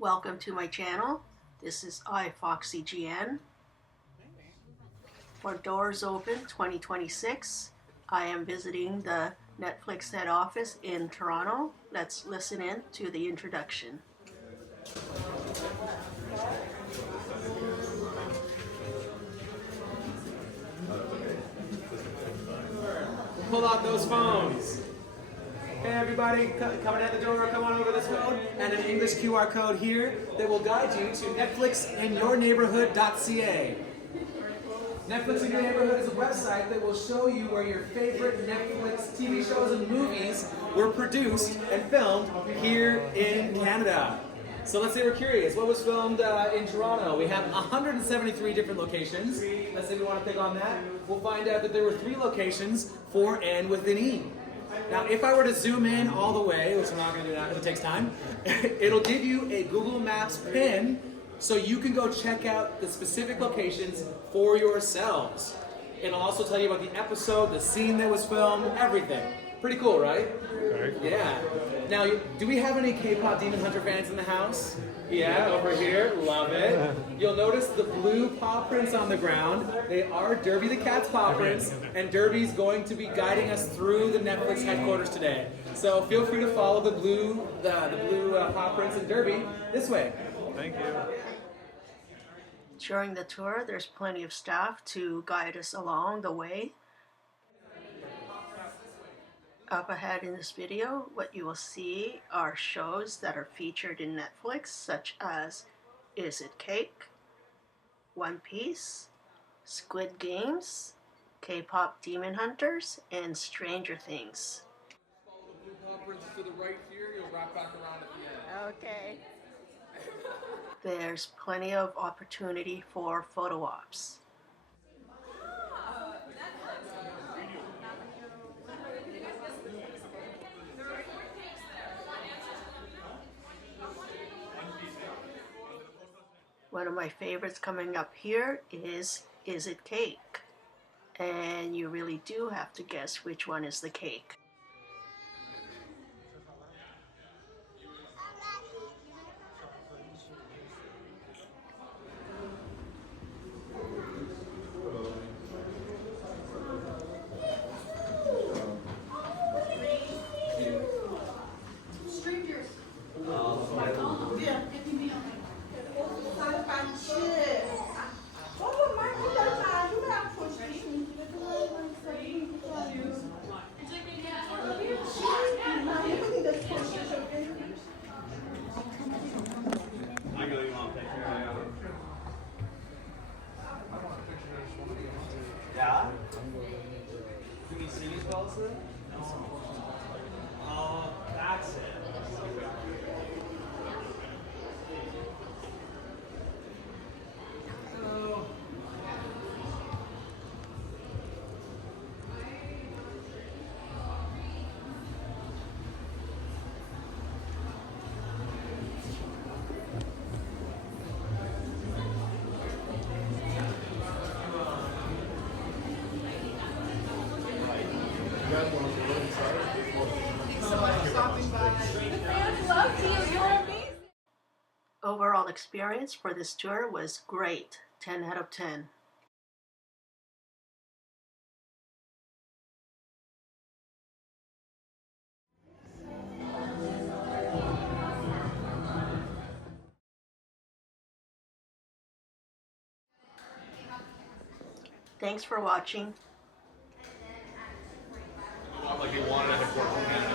Welcome to my channel. This is iFoxyGN. For Doors Open 2026, I am visiting the Netflix head office in Toronto. Let's listen in to the introduction. Pull out those phones. Hey everybody, coming at the door, come on over this road, and an English QR code here that will guide you to netflixinyourneighborhood.ca. Netflix in Your Neighborhood is a website that will show you where your favorite Netflix TV shows and movies were produced and filmed here in Canada. So let's say we're curious, what was filmed in Toronto? We have 173 different locations. Let's say we want to pick on that. We'll find out that there were 3 locations for and with an E. Now, if I were to zoom in all the way, which I'm not going to do now because it takes time, it'll give you a Google Maps pin so you can go check out the specific locations for yourselves. It'll also tell you about the episode, the scene that was filmed, everything. Pretty cool, right? Very cool. Yeah. Now, do we have any K-pop Demon Hunter fans in the house? Yeah, over here. Love it. You'll notice the blue paw prints on the ground. They are Derby the Cat's paw prints, and Derby's going to be guiding us through the Netflix headquarters today. So feel free to follow the blue paw prints and Derby this way. Thank you. During the tour, there's plenty of staff to guide us along the way. Up ahead in this video, what you will see are shows that are featured in Netflix, such as Is It Cake?, One Piece, Squid Games, K-pop Demon Hunters, and Stranger Things. Follow the blue paw prints to the right here. You'll wrap back around at the end. Okay. There's plenty of opportunity for photo ops. One of my favorites coming up here is It Cake? And you really do have to guess which one is the cake. Yeah? You can see as well as that? Oh, that's it. Hello. Overall experience for this tour was great, 10 out of 10. Thanks for watching. Like you wanted at the 14